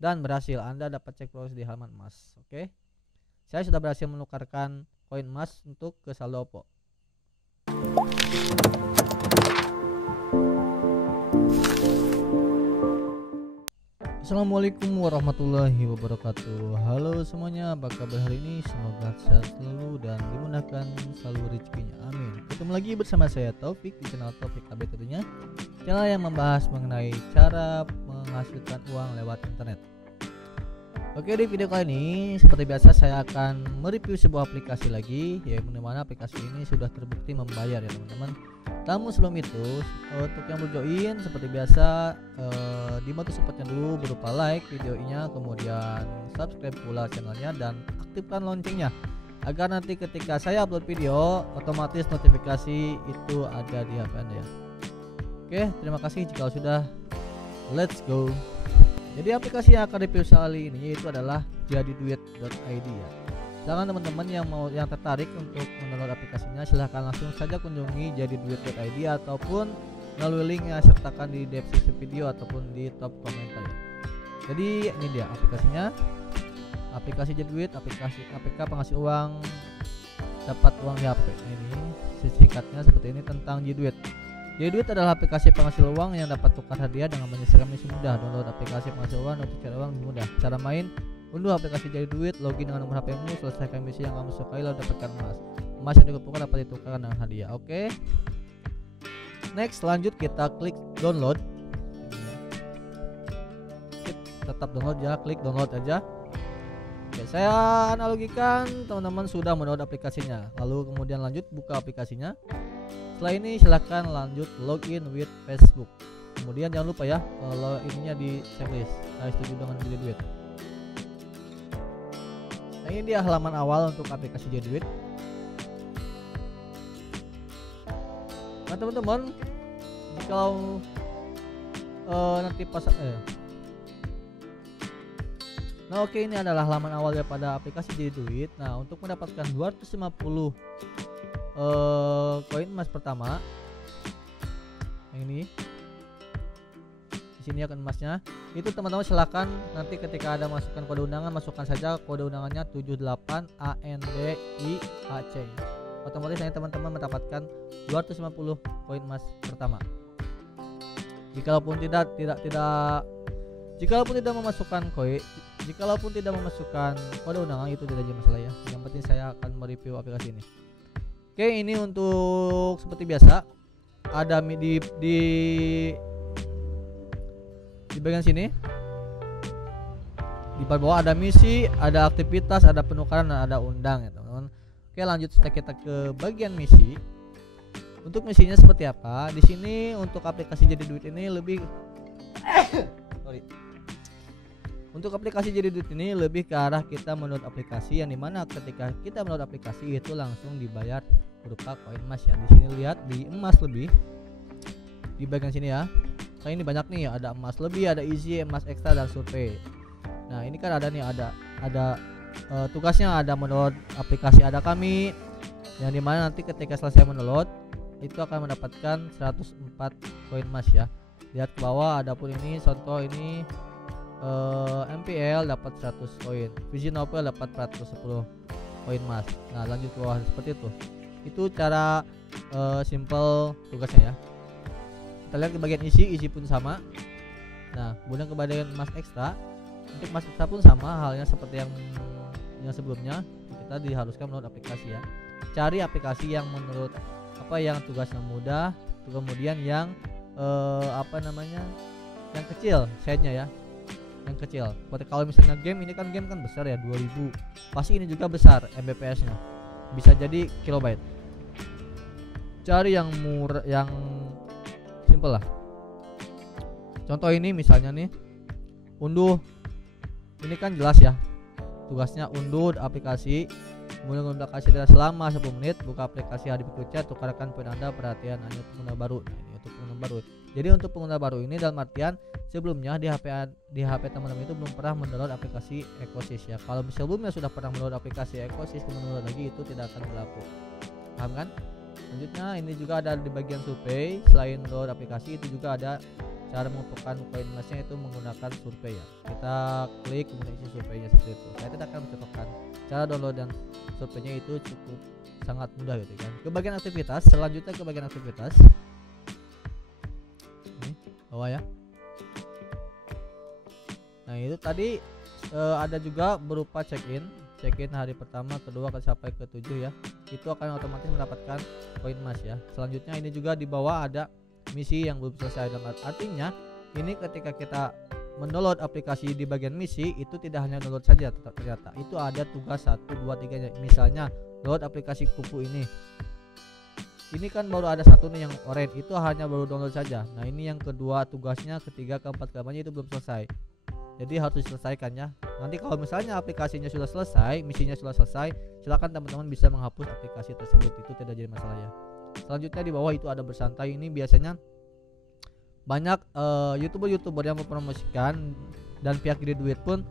dan berhasil. Anda dapat cek progres di halaman emas. Oke. Saya sudah berhasil menukarkan koin emas untuk ke saldo OPPO. Assalamualaikum warahmatullahi wabarakatuh. Halo semuanya, apa kabar hari ini? Semoga sehat selalu dan dimudahkan selalu rezekinya, amin. Ketemu lagi bersama saya Taufik di channel Taufik KB tentunya, channel yang membahas mengenai cara menghasilkan uang lewat internet. Oke, di video kali ini seperti biasa saya akan mereview sebuah aplikasi lagi, yaitu dimana aplikasi ini sudah terbukti membayar ya teman-teman. Namun sebelum itu, untuk yang belum join seperti biasa dibantu supportnya dulu berupa like videonya, kemudian subscribe pula channelnya dan aktifkan loncengnya agar nanti ketika saya upload video otomatis notifikasi itu ada di HP Anda ya. Oke, terima kasih jika sudah. Let's go. Jadi aplikasi yang akan review kali ini yaitu adalah jadiduit.id ya. Jangan teman-teman yang tertarik untuk mendownload aplikasinya, silahkan langsung saja kunjungi jadiduit.id ataupun melalui link yang saya sertakan di deskripsi video ataupun di top komentar ya. Jadi ini dia aplikasinya. Aplikasi Jadiduit, APK penghasil uang, dapat uang di HP. Nah, ini singkatnya seperti ini tentang Jadiduit. Jadiduit adalah aplikasi penghasil uang yang dapat tukar hadiah dengan menyelesaikan misi mudah. Download aplikasi penghasil uang untuk cari uang lebih mudah. Cara main: unduh aplikasi Jadiduit, login dengan nomor HP-mu, selesaikan misi yang kamu sukai lalu dapatkan emas. Emas yang dikumpulkan dapat ditukarkan dengan hadiah. Oke. Next, lanjut kita klik download. Tetap download ya, klik download aja. Oke, saya analogikan teman-teman sudah mendownload aplikasinya. Lalu kemudian lanjut buka aplikasinya. Setelah ini silahkan lanjut login with Facebook. Kemudian jangan lupa ya kalau ininya di checklist. Saya setuju dengan Jadiduit. Nah, ini dia halaman awal untuk aplikasi Jadiduit. Nah teman-teman, kalau nanti pas nah oke, ini adalah halaman awal daripada aplikasi Jadiduit. Nah, untuk mendapatkan 250 koin emas pertama yang ini, di sini akan emasnya itu teman-teman silahkan nanti ketika ada masukkan kode undangan, masukkan saja kode undangannya 78ANDIAC. Otomatis nanti teman-teman mendapatkan 250 koin emas pertama. Jikalaupun tidak memasukkan koin, jikalaupun tidak memasukkan kode undangan, itu tidak jadi masalah ya. Yang penting saya akan mereview aplikasi ini. Oke, ini untuk seperti biasa ada di bagian sini. Di bawah ada misi, ada aktivitas, ada penukaran dan ada undang ya teman-teman. Oke, lanjut kita ke bagian misi. Untuk misinya seperti apa? Di sini untuk aplikasi Jadiduit ini lebih Untuk aplikasi Jadiduit ini lebih ke arah kita mendownload aplikasi, yang dimana ketika kita mendownload aplikasi itu langsung dibayar berupa koin emas ya. Di sini lihat di emas lebih di bagian sini ya. Nah, ini banyak nih, ada emas lebih, ada easy, emas ekstra dan survei. Nah, ini kan ada nih, ada tugasnya, ada mendownload aplikasi ada kami, yang dimana nanti ketika selesai mendownload itu akan mendapatkan 104 koin emas ya. Lihat ke bawah, adapun ini contoh ini MPL dapat 100 koin, Vision Novel dapat 410 koin emas. Nah, lanjut ke bawah seperti itu. Itu cara simple tugasnya ya. Kita lihat ke bagian isi pun sama. Nah, kemudian ke bagian emas ekstra. Untuk emas ekstra pun sama halnya seperti yang sebelumnya, kita diharuskan mendownload aplikasi ya. Cari aplikasi yang menurut yang tugasnya mudah, kemudian yang yang kecil size-nya ya, yang kecil. Seperti kalau misalnya game kan besar ya, 2000, pasti ini juga besar Mbps-nya, bisa jadi kilobyte. Cari yang murah, yang simple lah. Contoh ini misalnya nih, unduh, ini kan jelas ya tugasnya, unduh aplikasi, kemudian unduh aplikasi selama 10 menit, buka aplikasi hari berikutnya, tukarkan poin Anda, perhatian hanya pengguna baru. Nah, ini untuk pengguna baru. Jadi untuk pengguna baru ini dalam artian sebelumnya di HP teman-teman itu belum pernah mendownload aplikasi Ecosys ya. Kalau sebelumnya sudah pernah mendownload aplikasi Ecosys, mendownload lagi itu tidak akan berlaku. Paham kan? Selanjutnya ini juga ada di bagian survei. Selain download aplikasi itu juga ada cara mengumpulkan koin emasnya itu menggunakan survei ya. Kita klik kemudian isi surveinya seperti itu. Saya tidak akan mencontohkan cara download dan surveinya, itu cukup sangat mudah gitu kan. Ke bagian aktivitas, selanjutnya ke bagian aktivitas. Ini bawah ya. Nah itu tadi ada juga berupa check-in hari pertama, kedua sampai ke 7 ya. Itu akan otomatis mendapatkan koin emas ya. Selanjutnya ini juga di bawah ada misi yang belum selesai. Artinya ini ketika kita mendownload aplikasi di bagian misi itu tidak hanya download saja, ternyata itu ada tugas 1, 2, 3 nya. Misalnya download aplikasi kupu ini kan baru ada satu nih yang orange, itu hanya baru download saja. Nah ini yang kedua tugasnya, ketiga, keempat, kelimanya itu belum selesai, jadi harus diselesaikan ya. Nanti kalau misalnya aplikasinya sudah selesai, misinya sudah selesai, silakan teman-teman bisa menghapus aplikasi tersebut, itu tidak jadi masalah ya. Selanjutnya di bawah itu ada bersantai. Ini biasanya banyak youtuber yang mempromosikan, dan pihak Gede Duit pun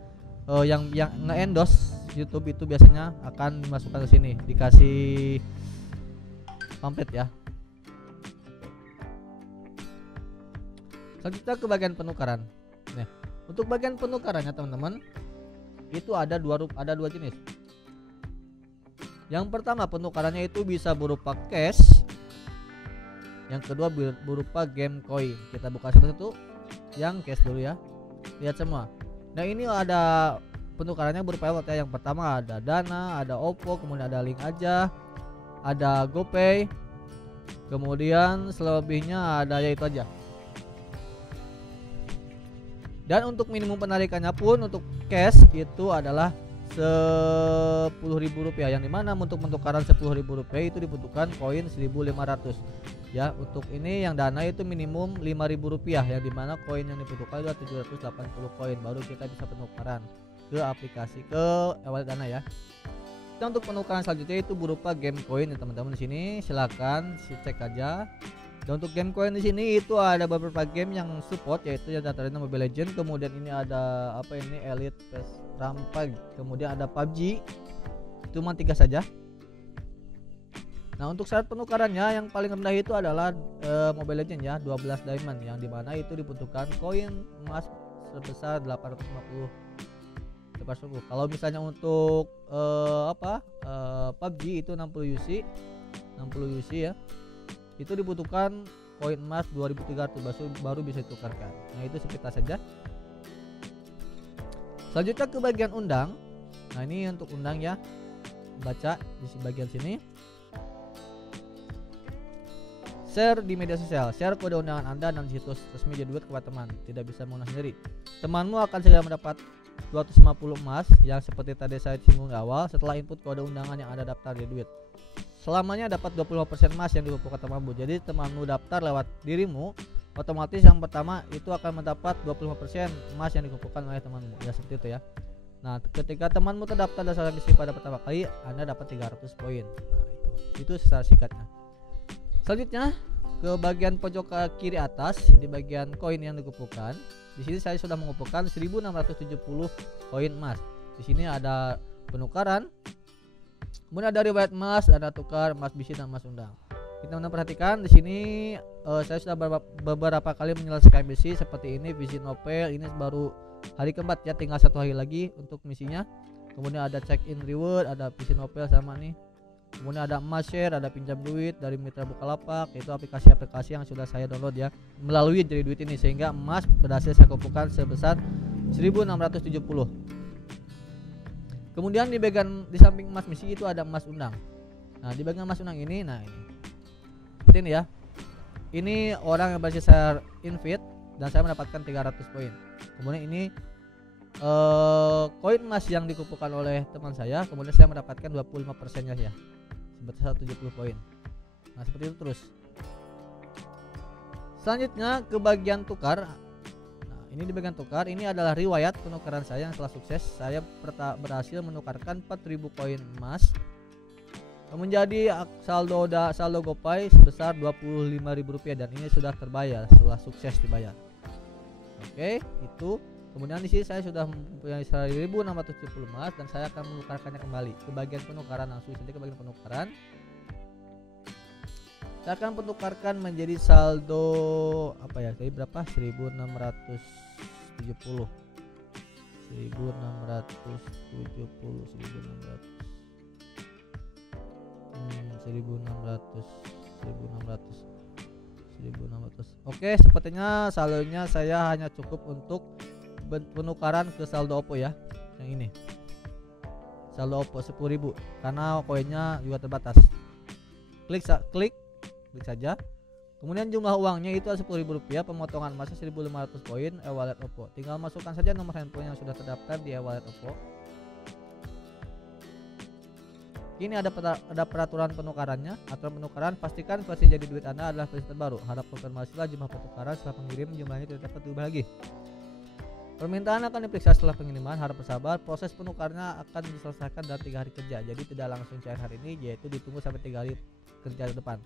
yang nge-endorse YouTube itu biasanya akan dimasukkan ke sini, dikasih pamflet ya. Selanjutnya ke bagian penukaran. Nah, untuk bagian penukarannya teman-teman itu ada dua jenis. Yang pertama penukarannya itu bisa berupa cash, yang kedua berupa game coin. Kita buka satu-satu. Yang cash dulu ya, lihat semua. Nah ini ada penukarannya berupa wallet ya. Yang pertama ada Dana, ada Oppo, kemudian ada Link Aja, ada GoPay, kemudian selebihnya ada ya itu aja. Dan untuk minimum penarikannya pun untuk cash itu adalah Rp10.000, yang dimana untuk penukaran Rp10.000 itu dibutuhkan koin 1.500 ya. Untuk ini yang Dana itu minimum Rp5.000, yang dimana koin yang dibutuhkan adalah 780 koin, baru kita bisa penukaran ke aplikasi ke wallet Dana ya. Dan untuk penukaran selanjutnya itu berupa game coin ya teman-teman. Di sini silakan cek aja. Dan untuk game coin di sini itu ada beberapa game yang support, yaitu yang antaranya Mobile Legends, kemudian ini ada apa ini Elite Rampage, kemudian ada PUBG. Cuma 3 saja. Nah untuk syarat penukarannya yang paling rendah itu adalah Mobile Legends ya, 12 diamond, yang dimana itu dibutuhkan koin emas sebesar 850. Kalau misalnya untuk PUBG itu 60 UC ya, itu dibutuhkan koin emas 2.300 baru bisa ditukarkan. Nah itu sepintas saja. Selanjutnya ke bagian undang. Nah ini untuk undang ya, baca di bagian sini. Share di media sosial, share kode undangan Anda dan situs resmi Gede Duit kepada teman, tidak bisa mengundang sendiri. Temanmu akan segera mendapat 250 emas yang seperti tadi saya singgung di awal setelah input kode undangan yang ada daftar Gede Duit. Selamanya dapat 25% emas yang dikumpulkan temanmu. Jadi temanmu daftar lewat dirimu, otomatis yang pertama itu akan mendapat 25% emas yang dikumpulkan oleh temanmu. Ya seperti itu ya. Nah, ketika temanmu terdaftar dan registrasi pada pertama kali, Anda dapat 300 poin. Nah, itu secara singkatnya. Selanjutnya ke bagian pojok kiri atas di bagian koin yang dikumpulkan. Di sini saya sudah mengumpulkan 1.670 koin emas. Di sini ada penukaran, kemudian ada riwayat emas, ada tukar emas bisi dan emas undang. Kita perhatikan di sini saya sudah beberapa kali menyelesaikan misi seperti ini, visi novel. Ini baru hari keempat ya, tinggal 1 hari lagi untuk misinya. Kemudian ada check in reward, ada visi novel sama nih. Kemudian ada emas share, ada pinjam duit dari Mitra Bukalapak, itu aplikasi-aplikasi yang sudah saya download ya melalui Gede Duit ini, sehingga emas berhasil saya kumpulkan sebesar 1.670. Kemudian di samping emas misi itu ada emas undang. Nah di bagian emas undang ini, nah ini seperti ini ya. Ini orang yang berhasil saya invite dan saya mendapatkan 300 poin. Kemudian ini koin emas yang dikumpulkan oleh teman saya, kemudian saya mendapatkan 25% nya ya, sebesar 70 poin. Nah seperti itu terus. Selanjutnya ke bagian tukar. Nah ini di bagian tukar, ini adalah riwayat penukaran saya yang telah sukses. Saya berhasil menukarkan 4.000 koin emas menjadi saldo GoPay sebesar Rp25.000, dan ini sudah terbayar setelah sukses dibayar. Oke, itu. Kemudian di sini saya sudah mempunyai 1.670 emas dan saya akan menukarkannya kembali ke bagian penukaran. Langsung saja ke bagian penukaran. Saya akan penukarkan menjadi saldo apa ya? Tadi berapa? 1670. 1600. Oke, sepertinya saldonya saya hanya cukup untuk penukaran ke saldo Oppo ya. Yang ini. Saldo Oppo 10.000 karena koinnya juga terbatas. Klik saja. Kemudian jumlah uangnya itu Rp10.000, pemotongan masa 1.500 koin e-wallet Oppo. Tinggal masukkan saja nomor handphone yang sudah terdaftar di e-wallet Oppo. Ini ada peraturan penukarannya. Aturan penukaran, pastikan versi jadi duit Anda adalah versi terbaru. Harap konfirmasilah jumlah penukaran setelah pengirim, jumlahnya tidak dapat diubah lagi. Permintaan akan diperiksa setelah pengiriman. Harap bersabar, proses penukarnya akan diselesaikan dalam 3 hari kerja. Jadi tidak langsung cair hari ini, yaitu ditunggu sampai 3 hari kerja ke depan.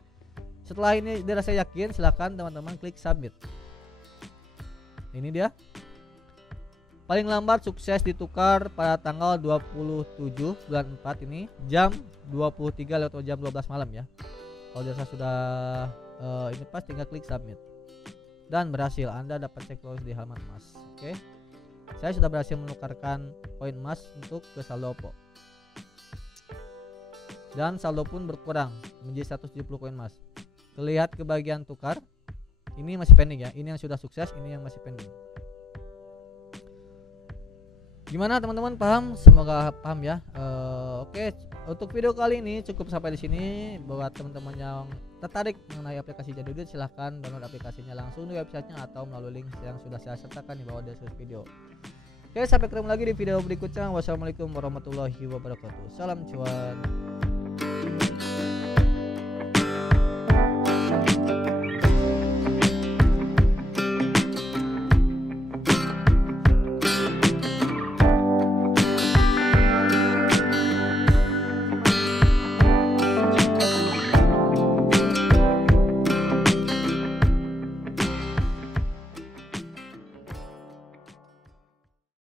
Setelah ini dirasa yakin, silakan teman-teman klik submit. Ini dia. Paling lambat sukses ditukar pada tanggal 27 bulan 4 ini jam 23 atau jam 12 malam ya. Kalau dirasa sudah ini pas, tinggal klik submit. Dan berhasil, Anda dapat cek progres di halaman emas. Oke. Saya sudah berhasil menukarkan koin emas untuk ke saldo Oppo. Dan saldo pun berkurang menjadi 170 koin emas. Terlihat ke bagian tukar. Ini masih pending ya. Ini yang sudah sukses, ini yang masih pending. Gimana teman-teman, paham? Semoga paham ya. Oke, untuk video kali ini cukup sampai di sini. Buat teman-teman yang tertarik mengenai aplikasi Jadi Duit, silahkan download aplikasinya langsung di websitenya atau melalui link yang sudah saya sertakan di bawah deskripsi video. Oke, sampai ketemu lagi di video berikutnya. Wassalamualaikum warahmatullahi wabarakatuh. Salam cuan.